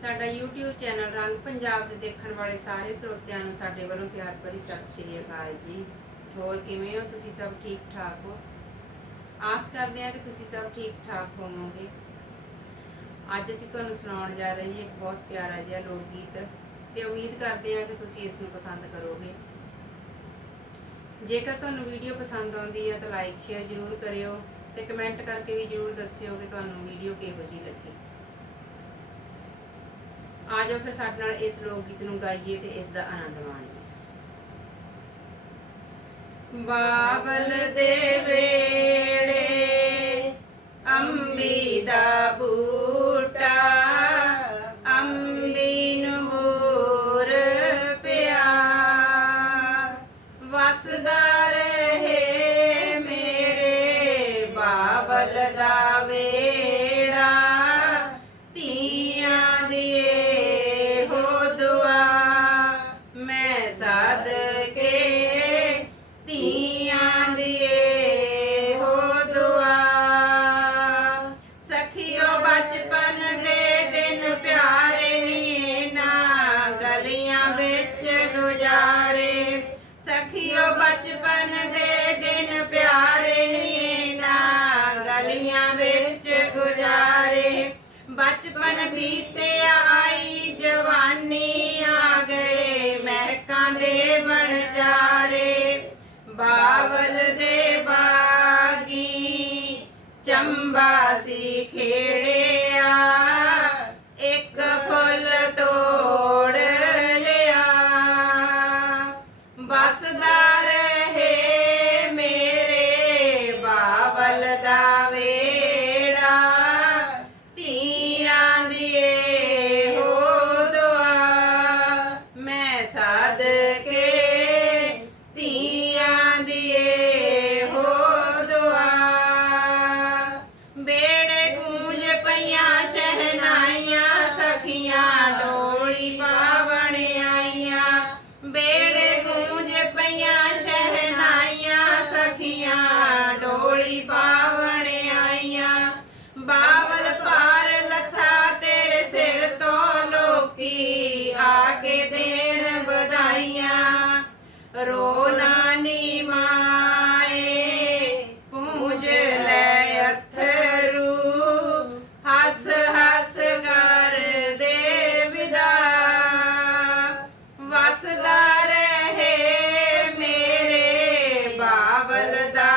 ਸਾਡਾ YouTube channel ਰੰਗ ਪੰਜਾਬ ਦੇ ਦੇਖਣ ਵਾਲੇ ਸਾਰੇ ਸਰੋਤਿਆਂ ਨੂੰ ਸਾਡੇ ਵੱਲੋਂ ਪਿਆਰ ਭਰੀ ਸਤਿ ਸ਼੍ਰੀ ਅਕਾਲ ਜੀ। ਹੋਰ ਕਿਵੇਂ ਹੋ? ਤੁਸੀਂ ਸਭ ਠੀਕ ਠਾਕ ਹੋ? ਆਸ ਕਰਦੇ ਹਾਂ ਕਿ ਤੁਸੀਂ ਸਭ ਠੀਕ ਠਾਕ ਹੋਵੋਗੇ। ਅੱਜ ਅਸੀਂ ਤੁਹਾਨੂੰ ਸੁਣਾਉਣ ਜਾ ਰਹੇ ਹਾਂ ਇੱਕ ਬਹੁਤ ਪਿਆਰਾ ਜਿਹਾ ਲੋਕ ਗੀਤ ਤੇ ਉਮੀਦ ਕਰਦੇ ਹਾਂ ਕਿ ਤੁਸੀਂ ਇਸ ਨੂੰ ਪਸੰਦ ਕਰੋਗੇ। ਜੇਕਰ ਤੁਹਾਨੂੰ ਵੀਡੀਓ ਪਸੰਦ ਆਉਂਦੀ ਹੈ ਤਾਂ ਲਾਈਕ ਸ਼ੇਅਰ ਜ਼ਰੂਰ ਕਰਿਓ ਤੇ ਕਮੈਂਟ ਕਰਕੇ ਵੀ ਜ਼ਰੂਰ ਦੱਸਿਓ ਕਿ ਤੁਹਾਨੂੰ ਵੀਡੀਓ ਕਿਹੋ ਜਿਹੀ ਲੱਗੀ। ਆ ਜਾਓ ਫਿਰ ਸਾਡੇ ਨਾਲ ਇਸ ਲੋਕ ਗੀਤ ਨੂੰ ਗਾਈਏ ਤੇ ਇਸ ਦਾ ਆਨੰਦ ਮਾਣੀਏ। ਬਾਬਲ ਦੇ ਵੇੜੇ ਅੰਬੀ ਦਾ ਬੂਟਾ ਖੇੜਿਆ ਇੱਕ ਫੁੱਲ ਤੋੜ ਲਿਆ। ਬਸਦਾ ਰਹੇ ਮੇਰੇ ਬਾਬਲ ਦਾ ਵੇੜਾ, ਧੀਆਂ ਦੀ ਹੋ ਦੁਆ। ਮੈਂ ਸਾਧ Let that.